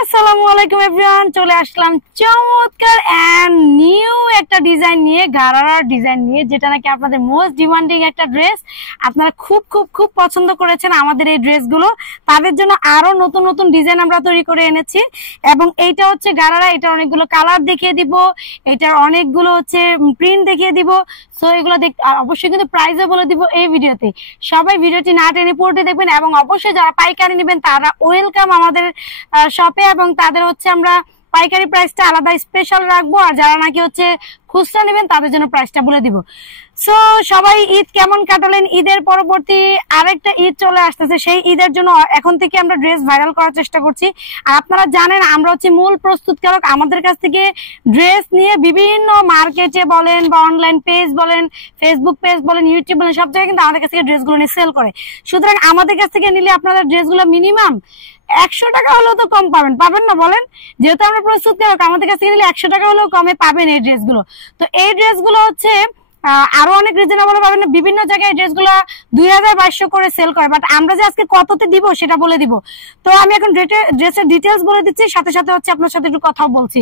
আসসালামু আলাইকুম এভরিওয়ান, চলে আসলাম চমৎকার এন্ড নিউ একটা ডিজাইন নিয়ে, গারারার ডিজাইন নিয়ে, যেটা নাকি আপনাদের মোস্ট ডিমান্ডিং একটা ড্রেস। আপনারা খুব খুব খুব পছন্দ করেছেন আমাদের এই ড্রেসগুলো। তাদের জন্য আরো নতুন নতুন ডিজাইন আমরা তৈরি করে এনেছি। এবং এইটা হচ্ছে গারারা, এটা অনেকগুলো কালার দেখিয়ে দিব, এটার অনেকগুলো হচ্ছে প্রিন্ট দেখিয়ে দিব। সো এগুলো অবশ্যই কিন্তু প্রাইসও বলে দিব এই ভিডিওতে। সবাই ভিডিওটি না টেনে পুরোটি দেখবেন এবং অবশ্যই যারা পাইকারি নেবেন তারা ওয়েলকাম আমাদের শপে, এবং তাদের হচ্ছে আমরা পাইকারি প্রাইসটা আলাদা স্পেশাল রাখবো, আর যারা নাকি হচ্ছে খুচরা নেবেন তাদের জন্য প্রাইসটা বলে দিব। সো সবাই ঈদ কেমন কাটালেন? ঈদের পরবর্তী আরেকটা ঈদ চলে আসতেছে, সেই ঈদের জন্য এখন থেকে আমরা ড্রেস ভাইরাল করার চেষ্টা করছি। আর আপনারা জানেন আমরা হচ্ছে মূল প্রস্তুতকারক, আমাদের কাছ থেকে ড্রেস নিয়ে বিভিন্ন মার্কেটে বলেন বা অনলাইন পেজ বলেন, ফেসবুক পেজ বলেন, ইউটিউব বলেন, সব জায়গায় কিন্তু আমাদের কাছ থেকে ড্রেসগুলো নিয়ে সেল করে। সুতরাং আমাদের কাছ থেকে নিলে আপনাদের ড্রেসগুলো মিনিমাম 100 টাকা হলেও তো কম পাবেন না বলেন? যেহেতু আমরা প্রস্তুত করি, আমাদের কাছে নিলে 100 টাকা হলেও কমে পাবেন এই ড্রেসগুলো। তো এই ড্রেসগুলো হচ্ছে আরো অনেক রিজনেবল পাবেন। বিভিন্ন জায়গায় ড্রেসগুলো 2000-2200 করে সেল করে, বাট আমরা যে আজকে কততে দিব সেটা বলে দিব। তো আমি এখন ড্রেসের ডিটেলস বলে দিচ্ছি, সাথে সাথে হচ্ছে আপনার সাথে একটু কথাও বলছি।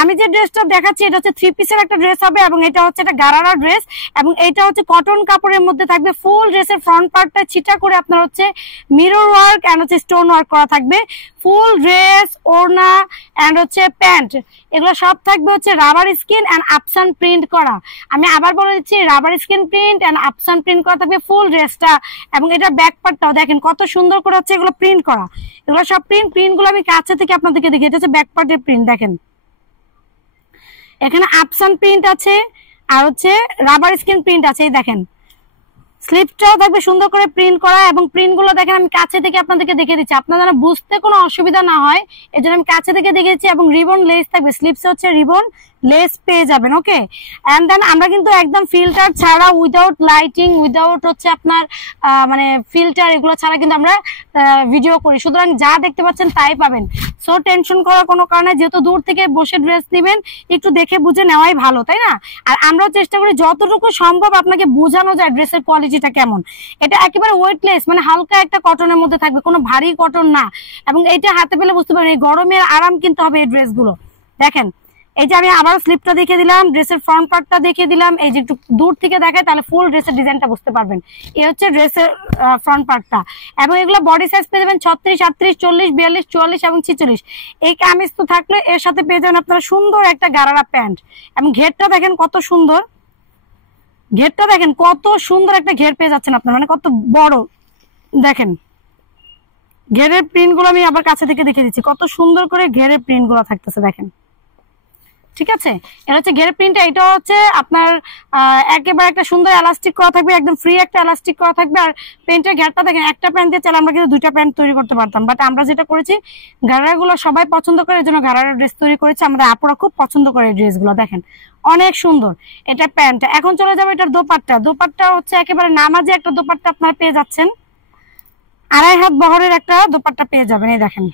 আমি যে ড্রেসটা দেখাচ্ছি এটা হচ্ছে 3 পিসের একটা ড্রেস হবে, এবং এটা হচ্ছে একটা গারারা ড্রেস, এবং এটা হচ্ছে কটন কাপড়ের মধ্যে থাকবে। ফুল ড্রেসের ফ্রন্ট পার্টটা ছিটা করে আপনার হচ্ছে মিরর ওয়ার্ক এন্ড হচ্ছে স্টোন ওয়ার্ক করা থাকবে। ফুল ড্রেস, ওড়না এন্ড হচ্ছে প্যান্ট, এগুলো সব থাকবে হচ্ছে রাবার স্কিন এন্ড আপসান প্রিন্ট করা। আমি আবার বলে দিচ্ছি, রাবার স্কিন প্রিন্ট এন্ড আপসান প্রিন্ট করা থাকবে ফুল ড্রেসটা। এবং এটা ব্যাক পার্টটাও দেখেন কত সুন্দর করে হচ্ছে এগুলো প্রিন্ট করা। এগুলো সব প্রিন্টগুলো আমি কাছে থেকে আপনাদেরকে দেখি। এটা হচ্ছে ব্যাক পার্টের প্রিন্ট, দেখেন এখানে আপসান প্রিন্ট আছে আর হচ্ছে রাবার স্কিন প্রিন্ট আছে। এই দেখেন স্লিপটাও থাকবে সুন্দর করে প্রিন্ট করা, এবং প্রিন্টগুলো দেখেন আমি কাছে থেকে আপনাদেরকে দেখে দিচ্ছি, আপনারা যেন বুঝতে কোনো অসুবিধা না হয় এই জন্য আমি কাছে থেকে দেখে দিচ্ছি। এবং রিবন লেস থাকবে, স্লিপসে হচ্ছে রিবন লেস পেয়ে যাবেন। ওকে, এন্ড দেন আমরা কিন্তু একদম ফিল্টার ছাড়া, উইদাউট লাইটিং, উইদাউট হচ্ছে আপনার মানে ফিল্টার, এগুলো ছাড়া কিন্তু আমরা ভিডিও করি। সুতরাং যা দেখতে পাচ্ছেন তাই পাবেন। সো টেনশন করার কোনো কারণে, যেহেতু দূর থেকে বসে ড্রেস নেবেন একটু দেখে বুঝে নেওয়াই ভালো, তাই না? আর আমরাও চেষ্টা করি যতটুকু সম্ভব আপনাকে বোঝানো যায় ড্রেসের কোয়ালিটিটা কেমন। এটা একেবারে ওয়েটলেস, মানে হালকা একটা কটনের মধ্যে থাকবে, কোনো ভারী কটন না। এবং এইটা হাতে পেলে বুঝতে পারেন এই গরমের আরাম কিন্তু হবে এই ড্রেসগুলো। দেখেন এই যে আমি আবার স্লিপটা দেখিয়ে দিলাম, ড্রেসের ফ্রন্ট পার্টটা দেখিয়ে দিলাম। এই যে একটু দূর থেকে দেখায় তাহলে ফুল ড্রেসের ডিজাইনটা বুঝতে পারবেন। এই হচ্ছে ড্রেসের ফ্রন্ট পার্টটা। এবং এগুলো বডি সাইজ পেয়ে যাবেন 36, 38, 40, 42, 44 এবং 46। এই কামিজ তো থাকলে এর সাথে পেয়ে যাবেন আপনারা সুন্দর একটা গারারা প্যান্ট। এবং ঘেরটা দেখেন কত সুন্দর, ঘেরটা দেখেন কত সুন্দর একটা ঘের পেয়ে যাচ্ছেন আপনারা, মানে কত বড়। দেখেন ঘেরের প্রিন্ট গুলো আমি আবার কাছে থেকে দেখিয়ে দিচ্ছি, কত সুন্দর করে ঘেরের প্রিন্ট গুলো থাকতেছে দেখেন। ঠিক আছে, এটা হচ্ছে ঘেরের প্রিন্টটা। এটা হচ্ছে আপনার একেবারে একটা সুন্দর এলাস্টিক করা থাকবে, একদম ফ্রি একটা এলাস্টিক করা থাকবে। আর প্যান্টের ঘেরটা দেখেন, একটা প্যান্ট দিয়ে চাইলে আমরা কিন্তু 2টা প্যান্ট তৈরি করতে পারতাম, বাট আমরা যেটা করেছি গারারাগুলো সবাই পছন্দ করে, এই জন্য গারারা ড্রেস তৈরি করেছি। আমাদের আপুরা খুব পছন্দ করে এই ড্রেসগুলো, দেখেন অনেক সুন্দর। এটা প্যান্টটা। এখন চলে যাবে এটার দোপাট্টা। দোপাট্টা হচ্ছে একেবারে নামাজি একটা দোপাট্টা আপনারা পেয়ে যাচ্ছেন, 2.5 হাত বহরের একটা দোপাট্টা পেয়ে যাবেন। এই দেখেন,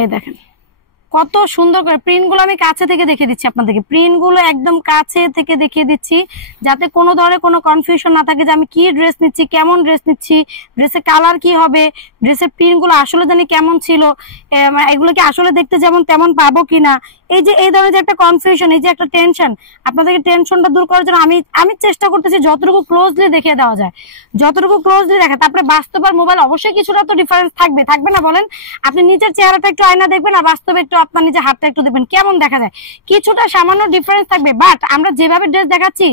এই দেখেন কত সুন্দর করে প্রিন্টগুলো আমি কাছে থেকে দেখিয়ে দিচ্ছি আপনাদেরকে। প্রিন্টগুলো একদম কাছে থেকে দেখিয়ে দিচ্ছি যাতে কোনো ধরনের কোনো কনফিউশন না থাকে যে আমি কি ড্রেস নিচ্ছি, কেমন ড্রেস নিচ্ছি, ড্রেসের কালার কি হবে, ড্রেসের প্রিন্টগুলো আসলে জানি কেমন ছিল, এগুলো কি আসলে দেখতে যেমন তেমন পাবো কিনা। এই যে এই ধরনের যে একটা কনফিউশন, এই যে একটা টেনশন, আপনাদেরকে টেনশনটা দূর করার জন্য আমি চেষ্টা করতেছি যতটুকু ক্লোজলি দেখিয়ে দেওয়া যায়, যতটুকু ক্লোজলি দেখা। তারপরে বাস্তব আর মোবাইল অবশ্যই কিছুটা তো ডিফারেন্স থাকবে না বলেন? আপনি নিজের চেহারাটা একটু আয়না দেখবেন আর বাস্তবে একটু আপনার নিজের হাতটা একটু দেখবেন কেমন দেখা যায়, কিছুটা সামান্য ডিফারেন্স থাকবে। বাট আমরা যেভাবে ড্রেস দেখাচ্ছি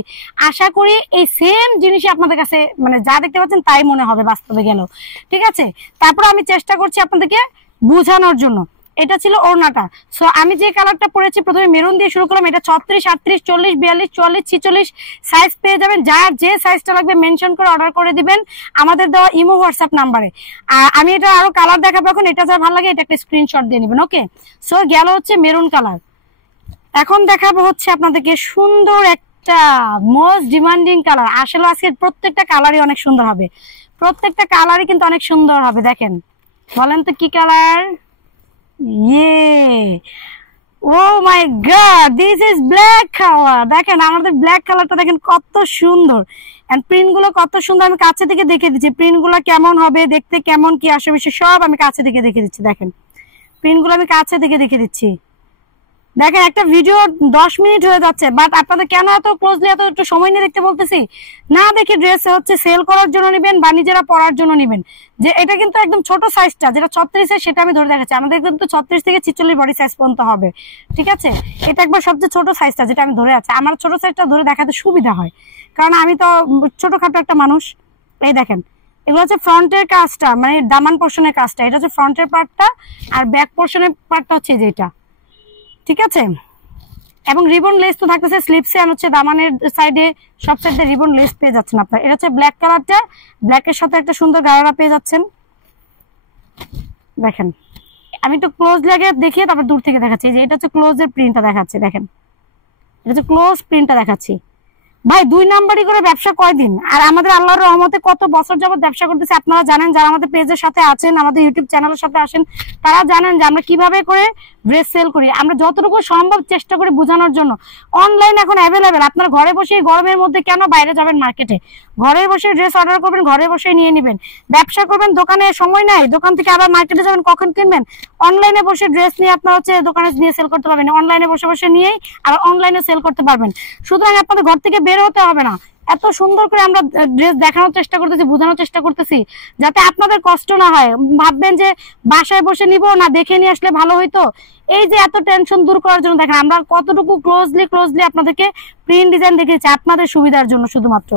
আশা করি এই সেম জিনিসই আপনাদের কাছে মানে যা দেখতে পাচ্ছেন তাই মনে হবে বাস্তবে গেলেও। ঠিক আছে, তারপর আমি চেষ্টা করছি আপনাদেরকে বোঝানোর জন্য। এটা ছিল ওড়নাটা। সো আমি যে কালারটা পরেছি প্রথমে মেরুন দিয়ে শুরু করলাম। এটা 36, 38, 40, 42, 44, 46 সাইজ পেয়ে যাবেন। যার যে সাইজটা লাগবে মেনশন করে অর্ডার করে দিবেন আমাদের দেওয়া ইমো হোয়াটসঅ্যাপ নাম্বারে। আর আমি এটা আরো কালার দেখাবো, এখন এটা যা ভালো লাগে এটা একটা স্ক্রিনশট দিয়ে নেবেন। ওকে, সো গেল হচ্ছে মেরুন কালার। এখন দেখাবো হচ্ছে আপনাদেরকে সুন্দর একটা মোস্ট ডিমান্ডিং কালার। আসলে আজকের প্রত্যেকটা কালারই অনেক সুন্দর হবে, প্রত্যেকটা কালারই কিন্তু অনেক সুন্দর হবে। দেখেন বলেন তো কি colour? Oh my god, this is black colour. দেখেন আমাদের ব্ল্যাক কালারটা দেখেন কত সুন্দর, এন্ড প্রিন্ট গুলো কত সুন্দর, আমি কাছে থেকে দেখে দিচ্ছি প্রিন্ট গুলো কেমন হবে, দেখতে কেমন কি আসবে সব আমি কাছে থেকে দেখে দিচ্ছি। দেখেন প্রিন্ট গুলো আমি কাছে থেকে দেখে দিচ্ছি। দেখেন একটা ভিডিও 10 মিনিট হয়ে যাচ্ছে, বাট আপনাদের কেন এত ক্লোজলি এত একটু সময় নিয়ে দেখতে বলতেছি না। দেখি ড্রেস হচ্ছে সেল করার জন্য নিবেন বা নিজেরা পরার জন্য নিবেন। যে এটা কিন্তু একদম ছোট সাইজটা, যেটা 36 সেটা আমি ধরে দেখাচ্ছি। আমাদের কিন্তু 36 থেকে 46 বডি সাইজ পর্যন্ত হবে, ঠিক আছে। এটা একবার সবচেয়ে ছোট সাইজটা যেটা আমি ধরে আছি, আমার ছোট সাইজটা ধরে দেখাতে সুবিধা হয়, কারণ আমি তো ছোটখাটো একটা মানুষ। এই দেখেন এগুলো হচ্ছে ফ্রন্টের কাজটা, মানে দামান পোর্শনের কাজটা, এটা হচ্ছে ফ্রন্টের পার্টটা, আর ব্যাক পোর্শনের পার্টটা হচ্ছে যেটা, ঠিক আছে। এবং রিবন লেস তো থাকতেছে স্লিপসে, আর হচ্ছে দামানের সাইডে সব সাইডে রিবন লেস পেয়ে যাচ্ছেন আপনারা। এটা হচ্ছে ব্ল্যাক কালারটা, ব্ল্যাকের সাথে একটা সুন্দর গাড়া পেয়ে যাচ্ছেন। দেখেন আমি একটু ক্লোজলি আগে দেখিয়ে তারপর দূর থেকে দেখাচ্ছি। যে এটা হচ্ছে ক্লোজের প্রিন্টটা দেখাচ্ছে, দেখেন এটা হচ্ছে ক্লোজ প্রিন্টটা দেখাচ্ছি। ভাই 2 নাম্বারই করে ব্যবসা কয়দিন, আর আমাদের আল্লাহর রহমতে কত বছর যাবত ব্যবসা করতেছি আপনারা জানেন। যারা আমাদের পেজের সাথে আছেন, আমাদের ইউটিউব চ্যানেলের সাথে আসেন, তারা জানেন যে আমরা কিভাবে করে ড্রেস সেল করি। আমরা যতটুকু সম্ভব চেষ্টা করি বোঝানোর জন্য। অনলাইন এখন অ্যাভেলেবেল, আপনারা ঘরে বসে গরমের মধ্যে কেন বাইরে যাবেন মার্কেটে, ঘরে বসে ড্রেস অর্ডার করবেন, ঘরে বসে নিয়ে নেবেন। ব্যবসা করবেন, দোকানে সময় নাই, দোকান থেকে আবার মার্কেটে যাবেন, কখন কিনবেন। অনলাইনে বসে ড্রেস নিয়ে আপনারা হচ্ছে দোকানে নিয়ে সেল করতে পারবেন, অনলাইনে বসে বসে নিয়েই আর অনলাইনে সেল করতে পারবেন। সুতরাং আপনাদের ঘর থেকে বের হতে হবে না। এত সুন্দর করে আমরা ড্রেস দেখানোর চেষ্টা করতেছি, বোঝানোর চেষ্টা করতেছি, যাতে আপনাদের কষ্ট না হয়। ভাববেন যে বাসায় বসে নিব না, দেখে নিয়ে আসলে ভালো হইতো, এই যে এত টেনশন দূর করার জন্য দেখেন আমরা কতটুকু ক্লোজলি আপনাদেরকে প্রিন্ট ডিজাইন দেখিয়েছি আপনাদের সুবিধার জন্য। শুধুমাত্র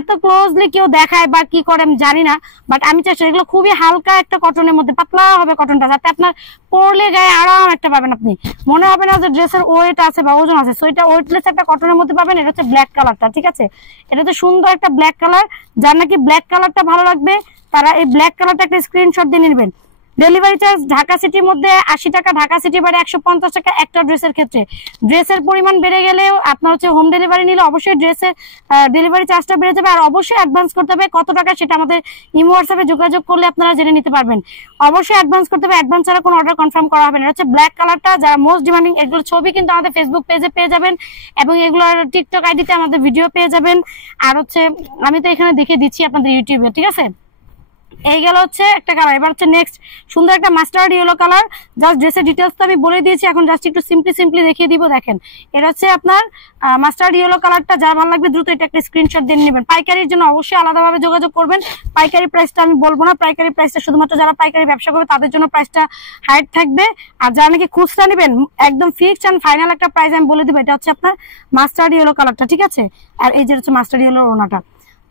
এত ক্লোজলি কেউ দেখায় বা কি করে আমি জানি না, বাট আমি চেষ্টা, এগুলো খুবই হালকা একটা কটনের মধ্যে, পাতলা হবে কটনটা, যাতে আপনার পরলে গায়ে আরাম একটা পাবেন। আপনি মনে হবে না যে ড্রেসের ওয়েট আছে বা ওজন আছে। সো এটা ওয়েটলেস একটা কটনের মধ্যে পাবেন। এটা হচ্ছে ব্ল্যাক কালারটা, ঠিক আছে। এটা হচ্ছে সুন্দর একটা ব্ল্যাক কালার। যার নাকি ব্ল্যাক কালারটা ভালো লাগবে তারা এই ব্ল্যাক কালারটা একটা স্ক্রিনশট দিয়ে নেবেন। ডেলিভারি চার্জ ঢাকা সিটির মধ্যে 80 টাকা, ঢাকা সিটি বাইরে 150 টাকা একটা ড্রেসের ক্ষেত্রে। ড্রেসের পরিমাণ বেড়ে গেলেও আপনার হচ্ছে হোম ডেলিভারি নিলে অবশ্যই ড্রেসের ডেলিভারি চার্জটা বেড়ে যাবে। আর অবশ্যই অ্যাডভান্স করতে হবে। কত টাকা সেটা আমাদের ইমো হোয়াটসঅ্যাপে যোগাযোগ করলে আপনারা জেনে নিতে পারবেন। অবশ্যই অ্যাডভান্স করতে হবে, অ্যাডভান্স ছাড়া কোনো অর্ডার কনফার্ম করা হবে না। এটা হচ্ছে ব্ল্যাক কালারটা, যারা মোস্ট ডিমান্ডিং, এগুলোর ছবি কিন্তু আমাদের ফেসবুক পেজে পেয়ে যাবেন এবং এগুলোর টিকটক আইডিতে আমাদের ভিডিও পেয়ে যাবেন। আর হচ্ছে আমি তো এখানে দেখে দিচ্ছি আপনাদের ইউটিউবে, ঠিক আছে। এই গেল হচ্ছে একটা কালার। এবার হচ্ছে নেক্সট সুন্দর একটা মাস্টার্ড ইয়েলো কালার। জাস্ট ড্রেসের ডিটেলস তো আমি বলে দিয়েছি, এখন জাস্ট একটু সিম্পলি দেখিয়ে দিব। দেখেন এটা হচ্ছে আপনার মাস্টার্ড ইয়েলো কালারটা। যার ভালো লাগবে দ্রুত এটা একটা স্ক্রিনশট দিয়ে নেবেন। পাইকারির জন্য অবশ্যই আলাদাভাবে যোগাযোগ করবেন। পাইকারি প্রাইসটা আমি বলবো না, পাইকারি প্রাইসটা শুধুমাত্র যারা পাইকারি ব্যবসা করবে তাদের জন্য প্রাইসটা হাইট থাকবে। আর যারা নাকি খুচরা নেবেন একদম ফিক্সড অ্যান্ড ফাইনাল একটা প্রাইস আমি বলে দিব। এটা হচ্ছে আপনার মাস্টার্ড ইয়েলো কালারটা, ঠিক আছে। আর এই যে হচ্ছে মাস্টার্ড ইয়েলো ওনাটা,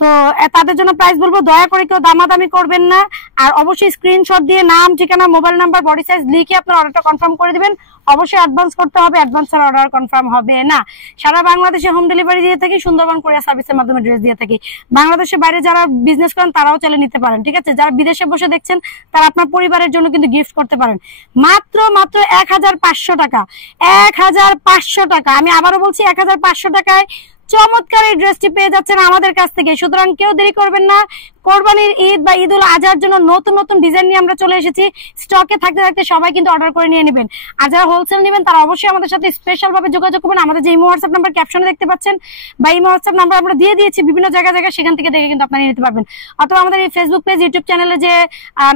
তো তাদের জন্য প্রাইস বলবো, দয়া করে কেউ দামাদামি করবেন না। আর অবশ্যই স্ক্রিনশট দিয়ে নাম, ঠিকানা, মোবাইল নাম্বার, বডি সাইজ লিখে আপনার অর্ডারটা কনফার্ম করে দিবেন। অবশ্যই অ্যাডভান্স করতে হবে, অ্যাডভান্স ছাড়া অর্ডার কনফার্ম হবে না। সারা বাংলাদেশে হোম ডেলিভারি দিয়ে থাকি, সুন্দরবন কোরিয়ার সার্ভিসের মাধ্যমে ড্রেস দিয়ে থাকি। বাংলাদেশের বাইরে যারা বিজনেস করেন তারাও চলে নিতে পারেন, ঠিক আছে। যারা বিদেশে বসে দেখছেন তারা আপনার পরিবারের জন্য কিন্তু গিফট করতে পারেন। মাত্র 1500 টাকা, 1500 টাকা। আমি আবারও বলছি 1500 টাকায় চমৎকার এই ড্রেসটি পেয়ে যাচ্ছেন আমাদের কাছ থেকে। সুতরাং কেউ দেরি করবেন না। কোরবানির ঈদ বা ঈদ উল আজহার জন্য নতুন নতুন ডিজাইন নিয়ে আমরা চলে এসেছি। স্টকে থাকতে থাকতে সবাই কিন্তু অর্ডার করে নিয়ে নেবেন। আর যারা হোলসেল নেবেন তারা অবশ্যই আমাদের সাথে স্পেশাল ভাবে যোগাযোগ করবেন। আমাদের যে ইমো হোয়াটসঅ্যাপ নাম্বার ক্যাপশনে দেখতে পাচ্ছেন বা ইমো হোয়াটসঅ্যাপ নাম্বার আমরা দিয়ে দিয়েছি বিভিন্ন জায়গায়, সেখান থেকে দেখে কিন্তু আপনারা নিতে পারবেন। অথবা আমাদের এই ফেসবুক পেজ, ইউটিউব চ্যানেলে যে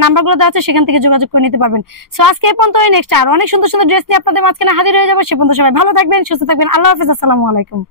নাম্বারগুলো দেওয়া আছে সেখান থেকে যোগাযোগ করে নিতে পারবেন। সো আজকে এই পর্যন্ত, নেক্সট আর অনেক সুন্দর সুন্দর ড্রেস নিয়ে আপনাদের মাঝখানে হাজির হয়ে যাবো। সে পর্যন্ত সবাই ভালো থাকবেন, সুস্থ থাকবেন। আল্লাহ হাফেজ, আসসালামু আলাইকুম।